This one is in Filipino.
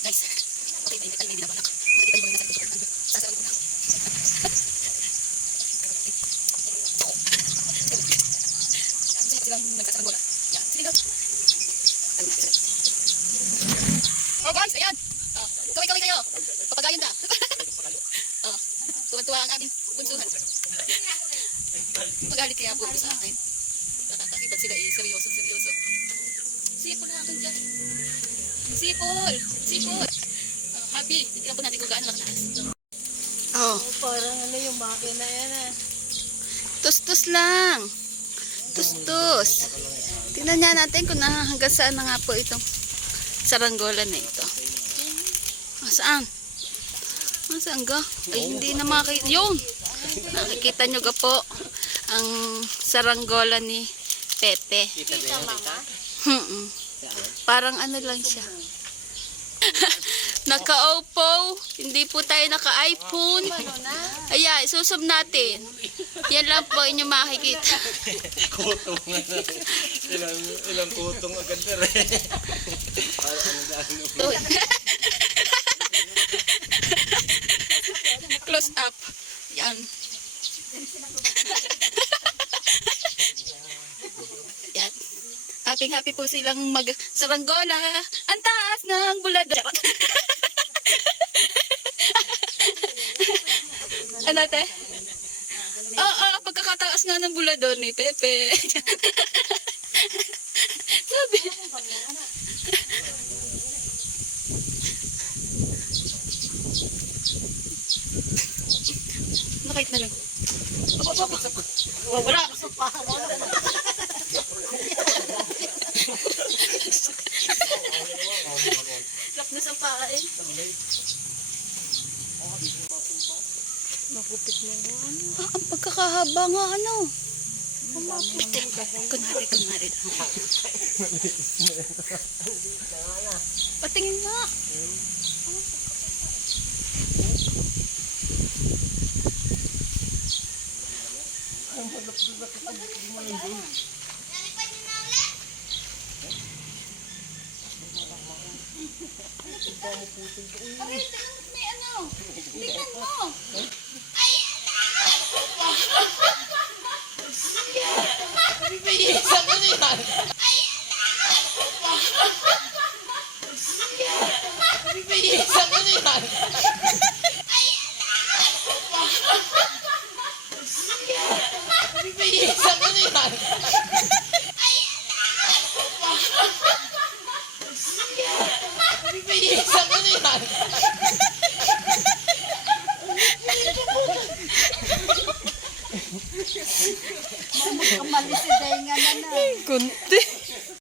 Guys, makita niyo may binabalak. Makita niyo yung nasa likod. Sasawin ko na. Yan, silang nagsasabola. Yan, sige daw. Oh guys, ayan. Kaway-kaway kayo. Papagayon ka. Tuwan-tuwa ang aming bunsuhan. Magalit kaya po sa akin. Nakakakita sila seryoso. Sipol na akin dyan. Sipol. Happy. Tingnan po natin kung gaano nakataas. Oh. Parang ano yung makina yan ah. Tus-tus lang. Tus-tus. Tingnan niya natin kung hanggang saan na nga po itong saranggola na ito. Saan? Saan ga? Ay, hindi na makikita. Yun! Nakikita nyo ga po ang saranggola ni Pepe. Kita mama? Parang ano lang siya. Naka-Oppo. Hindi po tayo naka-iPhone. Ayan, isusub natin. Yan lang po inyo makikita. Kutong nga na. Ilang kutong agad na rin. Close up. Yan. Yan. Happy po silang mag-saranggola. Ang taas ng bulado. Ano te? Oo, pagkakataas nga ng bulador ni Pepe. Sabi. Nakait na lang. Wala. Lap na sa pain. Makupit mo nga ano. Ang pagkakahaba nga ano. Kunwari. Patingin nga. Aray, may ano? Tingnan mo. Isa ko na yan. Isa ko na yan. Isa ko na yan. Isa ko na yan. Kamalis si Day nga na na. Kunti.